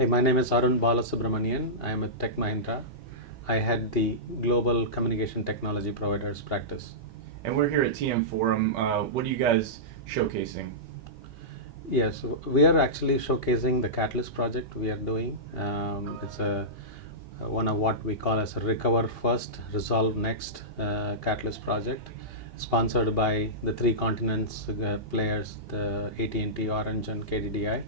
Hey, my name is Arun Balasubramanian. I am at Tech Mahindra. I head the Global Communication Technology Providers practice. And we're here at TM Forum. What are you guys showcasing? Yes, we are actually showcasing the Catalyst project we are doing. It's one of what we call as a Recover First, Resolve Next Catalyst project, sponsored by the three continents players, the AT&T, Orange, and KDDI.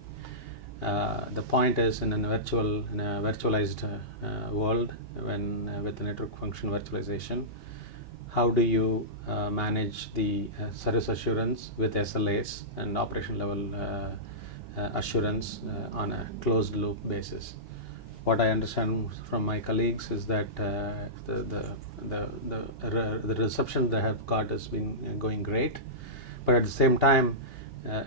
The point is in a virtualized world, with the network function virtualization, how do you manage the service assurance with SLAs and operation level assurance on a closed loop basis? What I understand from my colleagues is that the reception they have got has been going great, but at the same time,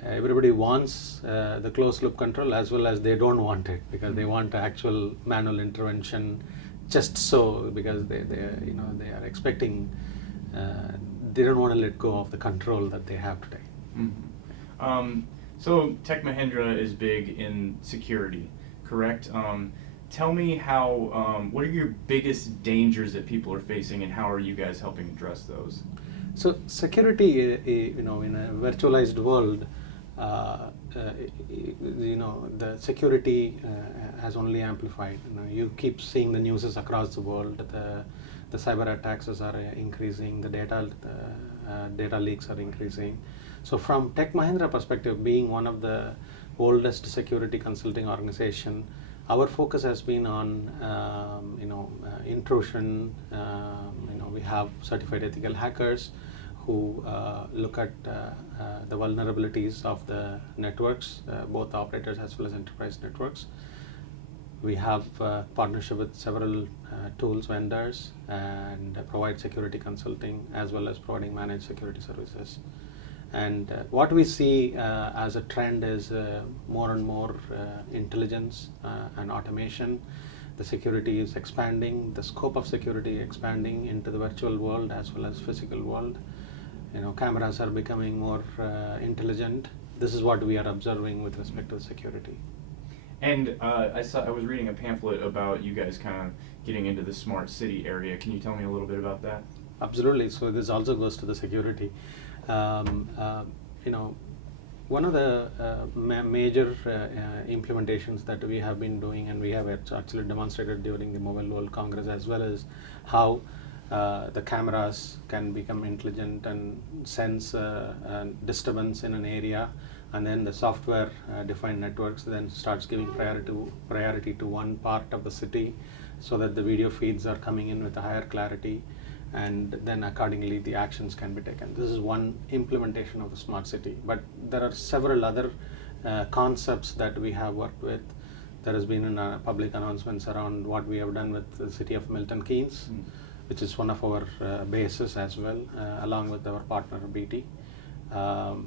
everybody wants the closed loop control as well as they don't want it because they want actual manual intervention, just so because they are expecting, they don't want to let go of the control that they have today. Mm-hmm. So Tech Mahindra is big in security, correct? Tell me what are your biggest dangers that people are facing, and how are you guys helping address those? So security, in a virtualized world, the security has only amplified. You keep seeing the news across the world. The cyber attacks are increasing. The data leaks are increasing. So from Tech Mahindra perspective, being one of the oldest security consulting organization, our focus has been on intrusion. We have certified ethical hackers who look at the vulnerabilities of the networks, both operators as well as enterprise networks. We have partnership with several tools vendors and provide security consulting as well as providing managed security services. And what we see as a trend is more and more intelligence and automation. The security is expanding, the scope of security expanding into the virtual world as well as physical world. Cameras are becoming more intelligent. This is what we are observing with respect to security. And I was reading a pamphlet about you guys kind of getting into the smart city area. Can you tell me a little bit about that? Absolutely. So this also goes to the security. One of the major implementations that we have been doing, and we have actually demonstrated during the Mobile World Congress, as well as how the cameras can become intelligent and sense disturbance in an area, and then the software defined networks then starts giving priority to one part of the city, so that the video feeds are coming in with a higher clarity, and then accordingly the actions can be taken. This is one implementation of the smart city, but there are several other concepts that we have worked with. There has been public announcements around what we have done with the city of Milton Keynes, which is one of our bases as well, along with our partner BT.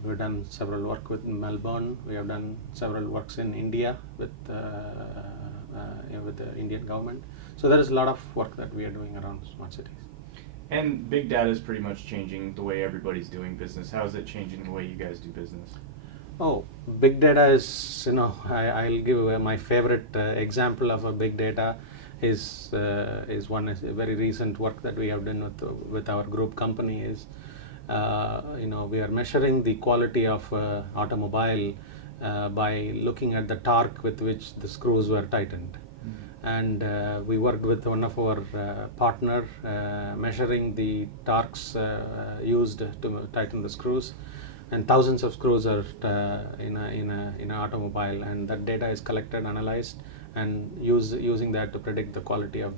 We've done several work with Melbourne. We have done several works in India with the Indian government. So there is a lot of work that we are doing around smart cities. And big data is pretty much changing the way everybody's doing business. How is it changing the way you guys do business? Oh, big data is, I'll give my favorite example of a big data is one very recent work that we have done with our group company is, we are measuring the quality of automobile by looking at the torque with which the screws were tightened. And we worked with one of our partner measuring the torques used to tighten the screws, and thousands of screws are in an automobile, and that data is collected, analyzed, and using that to predict the quality of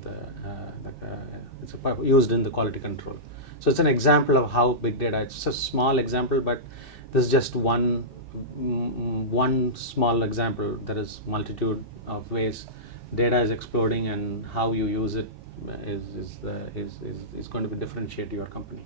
it's used in the quality control. So it's an example of how big data. It's a small example, but this is just one small example. There is multitude of ways data is exploding, and how you use it is going to differentiate your company.